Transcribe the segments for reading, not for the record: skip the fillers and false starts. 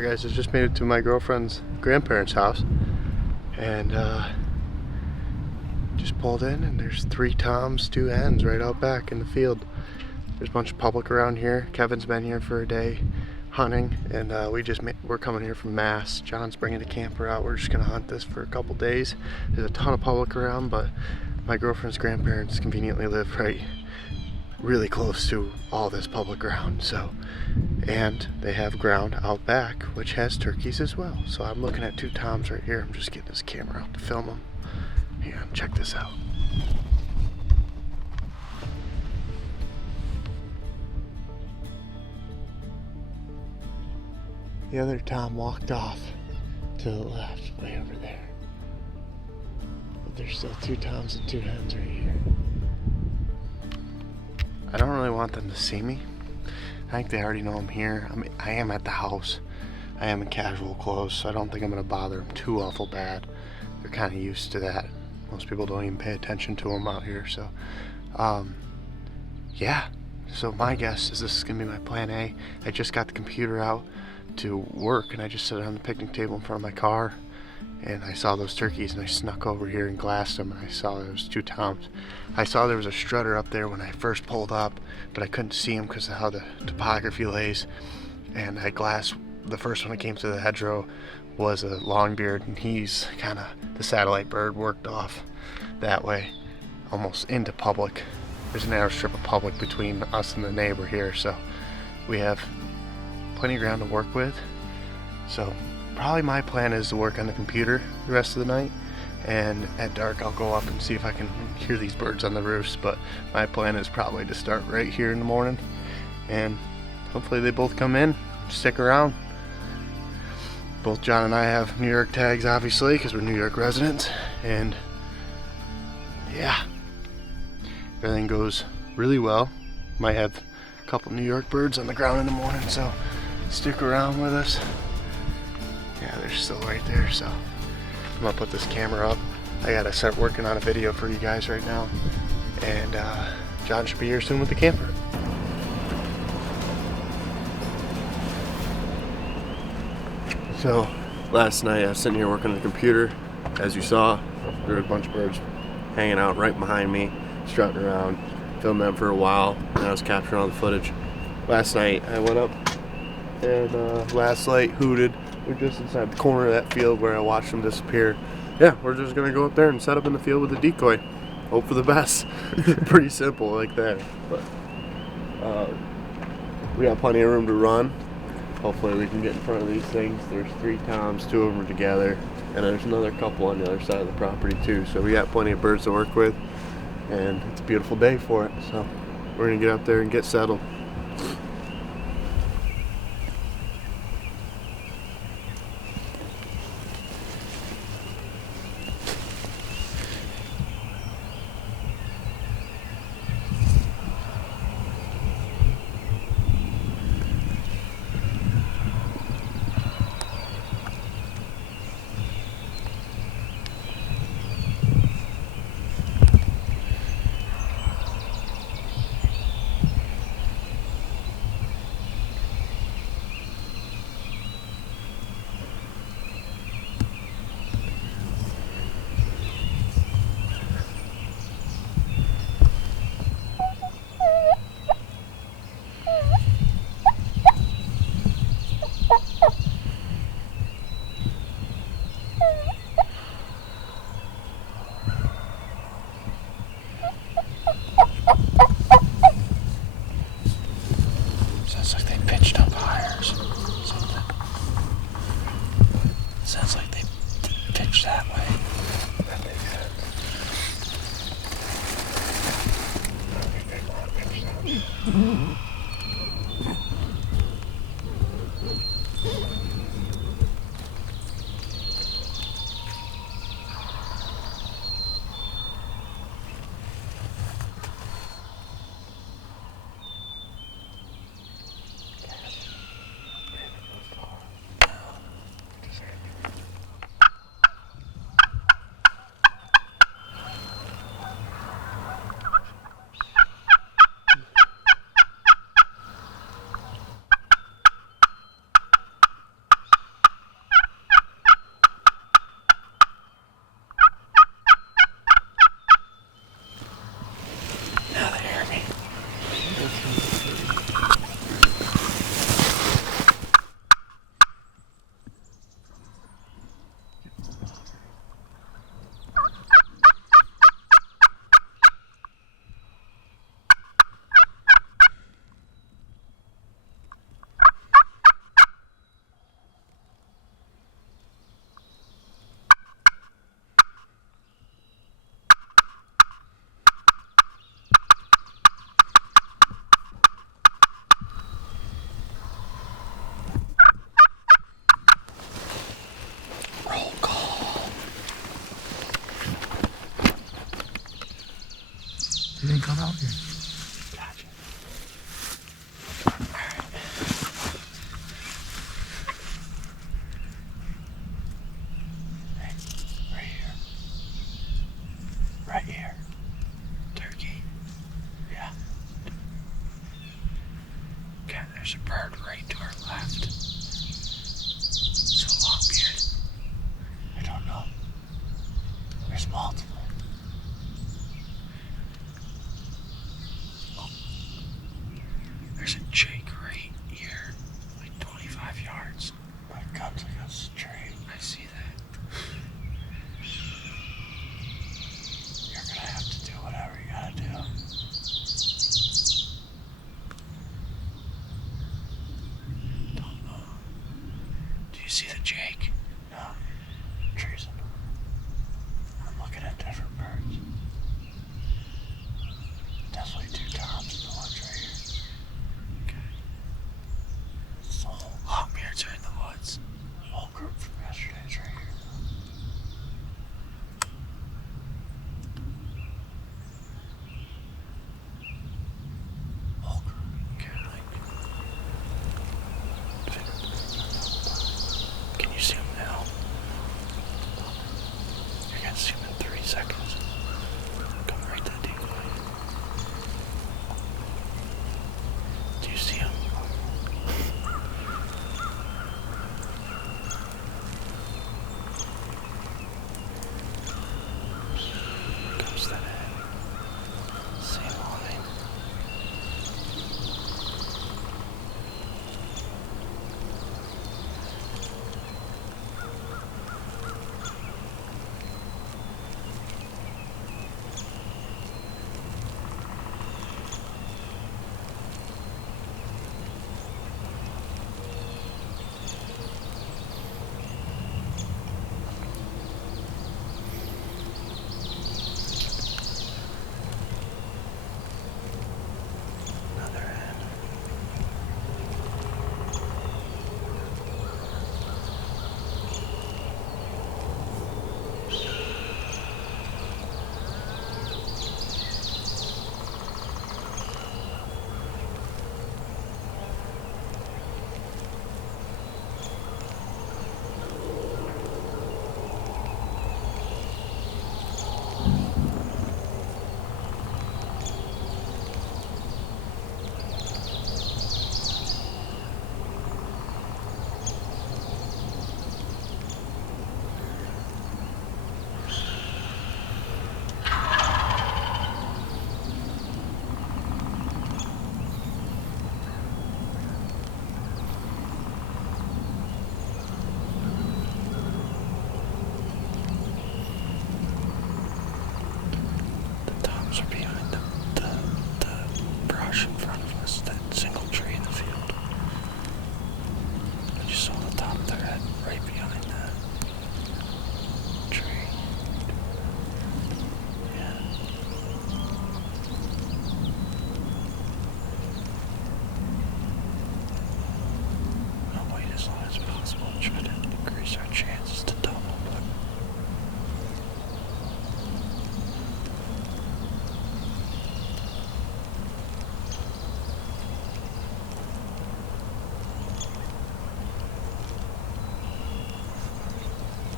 Alright guys, I just made it to my girlfriend's grandparents' house and just pulled in and there's 3 toms, 2 hens right out back in the field. There's a bunch of public around here. Kevin's been here for a day hunting and we're coming here from Mass. John's bringing a camper out. We're just gonna hunt this for a couple days. There's a ton of public around, but my girlfriend's grandparents conveniently live really close to all this public ground, and they have ground out back which has turkeys as well. So I'm looking at 2 toms right here. I'm just getting this camera out to film them. Hang on, check this out. The other tom walked off to the left, way over there. But there's still 2 toms and 2 hens right here. I don't really want them to see me. I think they already know I'm here. I am at the house. I am in casual clothes, so I don't think I'm gonna bother them too awful bad. They're kind of used to that. Most people don't even pay attention to them out here, so yeah. So my guess is this is gonna be my plan A. I just got the computer out to work and I just sat on the picnic table in front of my car and I saw those turkeys and I snuck over here and glassed them, and I saw there was 2 toms. I saw there was a strutter up there when I first pulled up, but I couldn't see him because of how the topography lays, and I glassed the first one that came through the hedgerow was a longbeard, and he's kind of the satellite bird, worked off that way almost into public. There's a narrow strip of public between us and the neighbor here, so we have plenty of ground to work with. So probably my plan is to work on the computer the rest of the night, and at dark I'll go up and see if I can hear these birds on the roofs. But my plan is probably to start right here in the morning, and hopefully they both come in, stick around. Both John and I have New York tags, obviously, because we're New York residents, and yeah, everything goes really well. Might have a couple New York birds on the ground in the morning, so stick around with us. Yeah, they're still right there, so I'm gonna put this camera up. I gotta start working on a video for you guys right now, and John should be here soon with the camper. So last night I was sitting here working on the computer. As you saw, there were a bunch of birds hanging out right behind me, strutting around, filmed them for a while, and I was capturing all the footage. Last night I went up and last light hooted. We're just inside the corner of that field where I watched them disappear. Yeah, we're just gonna go up there and set up in the field with a decoy. Hope for the best. Pretty simple like that. But we got plenty of room to run. Hopefully we can get in front of these things. There's 3 toms, 2 of them are together, and there's another couple on the other side of the property too. So we got plenty of birds to work with, and it's a beautiful day for it. So we're gonna get up there and get settled. Sounds like they pitched up higher or something. Sounds like they pitched that way. That makes sense. I think they want to pitch that. There's a bird right to our left. So long-beard. I don't know. There's multiple. Oh. There's a jake right here. Like 25 yards. My gun's like a straight. I see that. You're gonna have to do whatever you gotta do. Don't know. Do you see the jake? No. Trees. I'm looking at different birds. Definitely two toms in the woods right here. Okay. It's the whole longbeards are in the woods. The whole group from yesterday's right here. Whole group. Okay, can you see them now? You're gonna see them in 3 seconds. Come right to the decoy. Do you see him? Comes that in. Same line. Another hen. The toms are behind the brush in front of us, that single tree in the field. I just saw the top of their head right behind that tree. Yeah. I'll wait as long as possible and try to increase our chances to double, but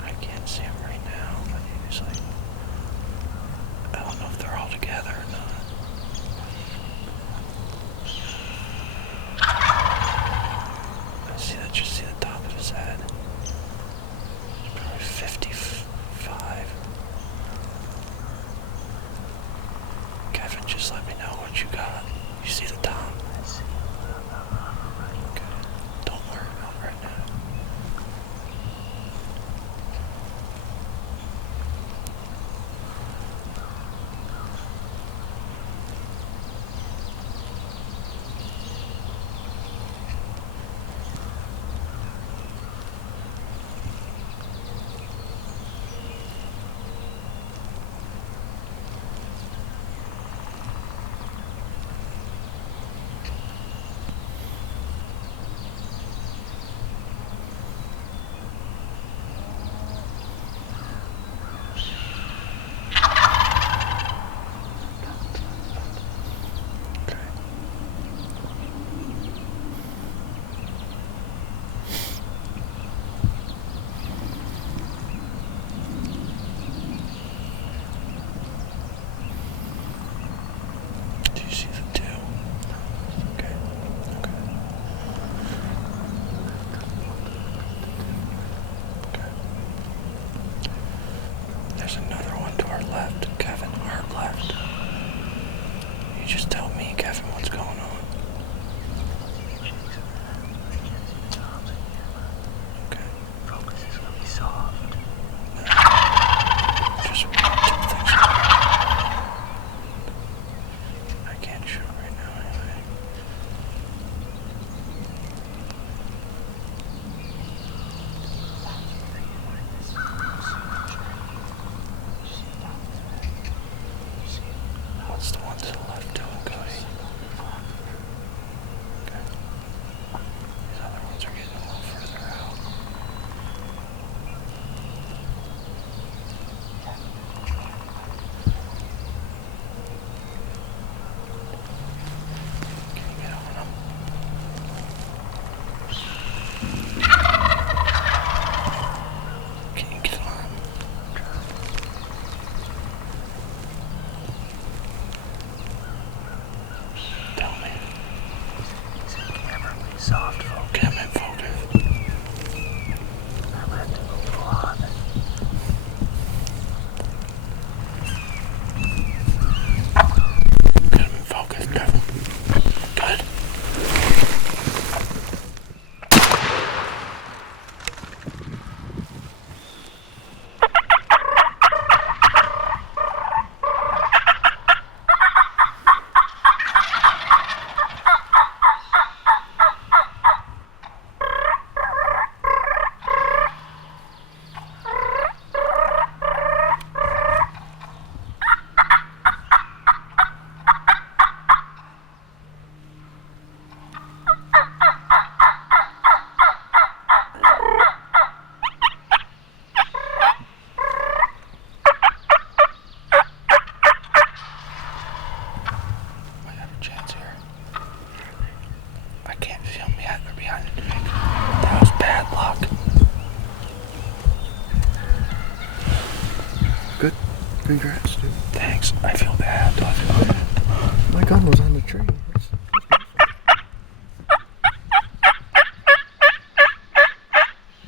I can't see him right now, but he's like, I don't know if they're all together or not. I see that, just see the top of his head. It's probably 55. Kevin, just let me know what you got. You see the tom? I see. Okay. Don't worry about it right now. Yeah, they're behind the tree. That was bad luck. Good. Congrats, dude. Thanks. I feel bad. Do I feel bad? My gun was on the tree.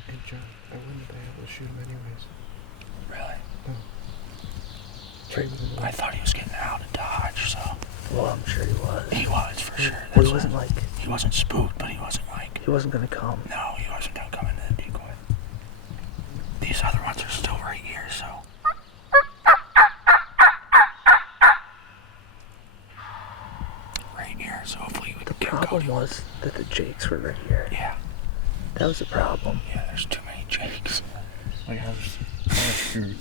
Hey, John, I wouldn't be able to shoot him anyways. Really? No. I thought he was getting out of Dodge, so. Well, I'm sure he was. He was, for sure. Well, he wasn't like... He wasn't spooked, but he wasn't like... He wasn't gonna come. No, he wasn't gonna come into the decoy. These other ones are still right here, so... Right here, so hopefully we can The get problem Cody. was that the Jakes were right here. Yeah. That was the problem. Yeah, there's too many Jakes. Like, I was screwed.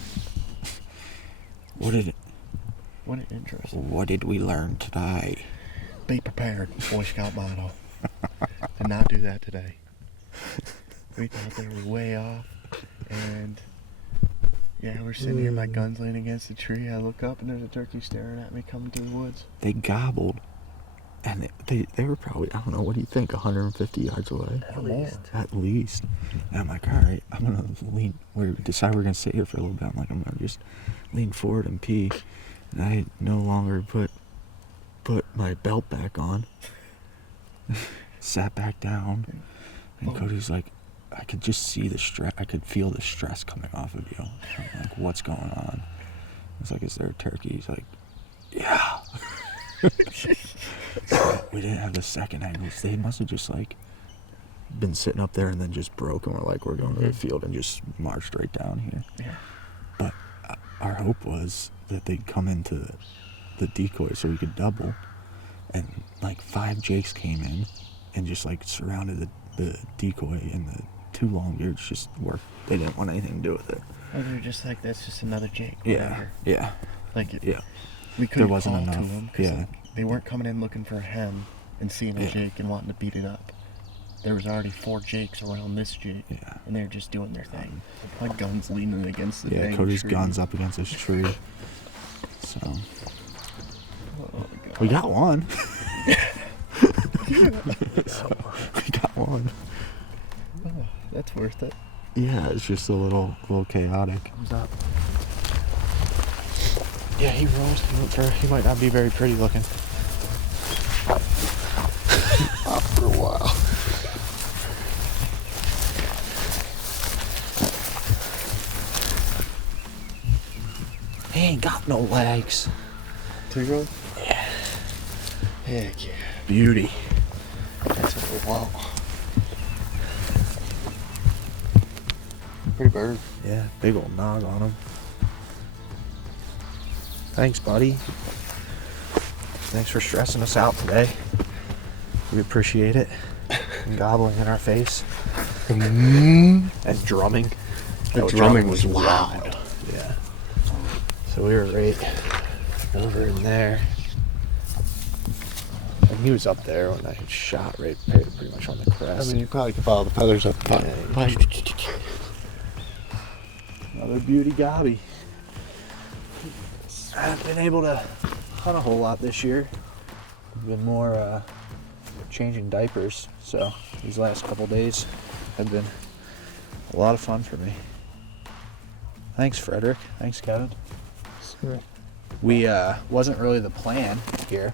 What did we learn today? Be prepared, Boy Scout motto. Did not do that today. We thought they were way off, and yeah, we're sitting here, my gun's laying against the tree. I look up and there's a turkey staring at me coming to the woods. They gobbled, and they were probably, I don't know, what do you think, 150 yards away? At least. At least. And I'm like, all right, I'm gonna lean. We decide we're gonna sit here for a little bit. I'm like, I'm gonna just lean forward and pee. And I no longer put my belt back on. Sat back down, and Cody's like, I could just see the stress. I could feel the stress coming off of you. I'm like, what's going on? It's like, is there a turkey? He's like, yeah. We didn't have the second angles. They must have just like been sitting up there and then just broke, and we're like, we're going to the field and just marched right down here. Yeah. But our hope was that they'd come into the decoy so we could double, and like 5 Jakes came in and just like surrounded the decoy, and the 2 long beards just worked. They didn't want anything to do with it. Oh, they were just like, that's just another Jake. Yeah, Whatever. yeah, Like, yeah. we couldn't There wasn't call enough. to them because Yeah. they weren't coming in looking for a hen and seeing a Jake and wanting to beat it up. There was already 4 Jakes around this Jake, Yeah. and they were just doing their thing. My gun's leaning against the Yeah, dang Cody's tree. gun's up against this tree. So Oh my God. we got one. We got one. Oh, that's worth it. Yeah, it's just a little chaotic. Comes up. Yeah, he rose. He might not be very pretty looking. After a while. He ain't got no legs. 2-year-old? Yeah. Heck yeah. Beauty. That's a wow. Pretty bird. Yeah, big old nog on him. Thanks, buddy. Thanks for stressing us out today. We appreciate it. And gobbling in our face. And drumming. The drumming was loud. Yeah. So we were right over in there. And he was up there when I shot right pretty much on the I crest. mean, you probably could follow the feathers up. But Another beauty gobby. I haven't been able to hunt a whole lot this year. I've been more changing diapers, so these last couple days have been a lot of fun for me. Thanks, Frederick. Thanks, Kevin. We wasn't really the plan here,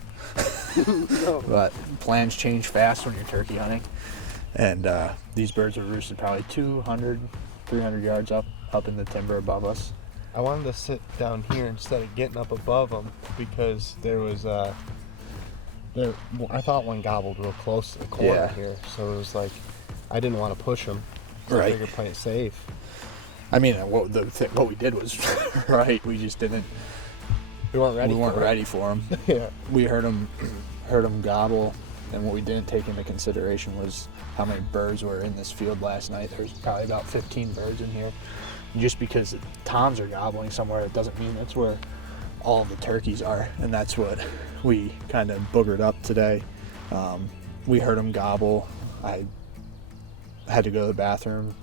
but plans change fast when you're turkey hunting. And these birds were roosted probably 200, 300 yards up in the timber above us. I wanted to sit down here instead of getting up above them because there was I thought one gobbled real close to the corner here, so it was like I didn't want to push them. So I figured play it safe. I mean, what we did was right. We just didn't. We weren't ready. We weren't ready for them. Yeah. We heard them gobble, and what we didn't take into consideration was how many birds were in this field last night. There was probably about 15 birds in here. And just because the toms are gobbling somewhere, it doesn't mean that's where all the turkeys are, and that's what we kind of boogered up today. We heard them gobble. I had to go to the bathroom,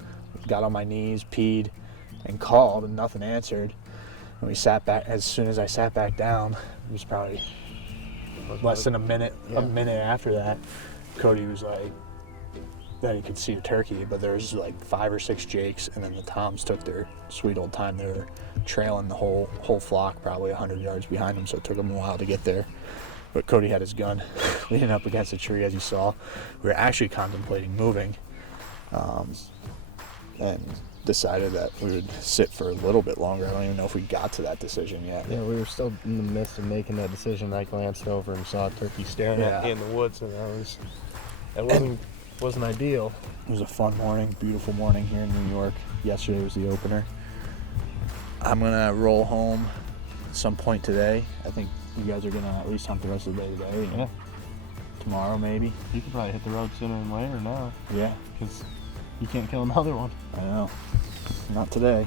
got on my knees, peed, and called, and nothing answered. And we sat back. As soon as I sat back down, it was probably less than a minute. Yeah. A minute after that, Cody was like, that he could see a turkey, but there was like 5 or 6 jakes, and then the toms took their sweet old time. They were trailing the whole flock, probably 100 yards behind them, so it took them a while to get there. But Cody had his gun leaning up against a tree, as you saw. We were actually contemplating moving, and decided that we would sit for a little bit longer. I don't even know if we got to that decision yet. Yeah, we were still in the midst of making that decision. I glanced over and saw a turkey staring at me in the woods, and that wasn't ideal. It was a fun morning, beautiful morning here in New York. Yesterday was the opener. I'm gonna roll home at some point today. I think you guys are gonna at least hunt the rest of the day today. Yeah. Tomorrow maybe. You could probably hit the road sooner than later now. Yeah. Because you can't kill another one. I know. Not today.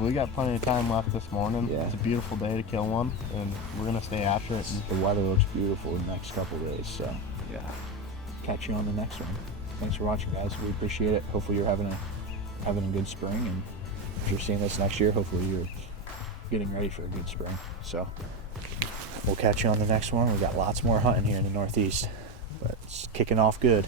We got plenty of time left this morning. Yeah. It's a beautiful day to kill one, and we're gonna stay after it. The weather looks beautiful the next couple of days, so yeah. Catch you on the next one. Thanks for watching, guys. We appreciate it. Hopefully you're having a good spring, and if you're seeing this next year, hopefully you're getting ready for a good spring. So we'll catch you on the next one. We've got lots more hunting here in the Northeast, but it's kicking off good.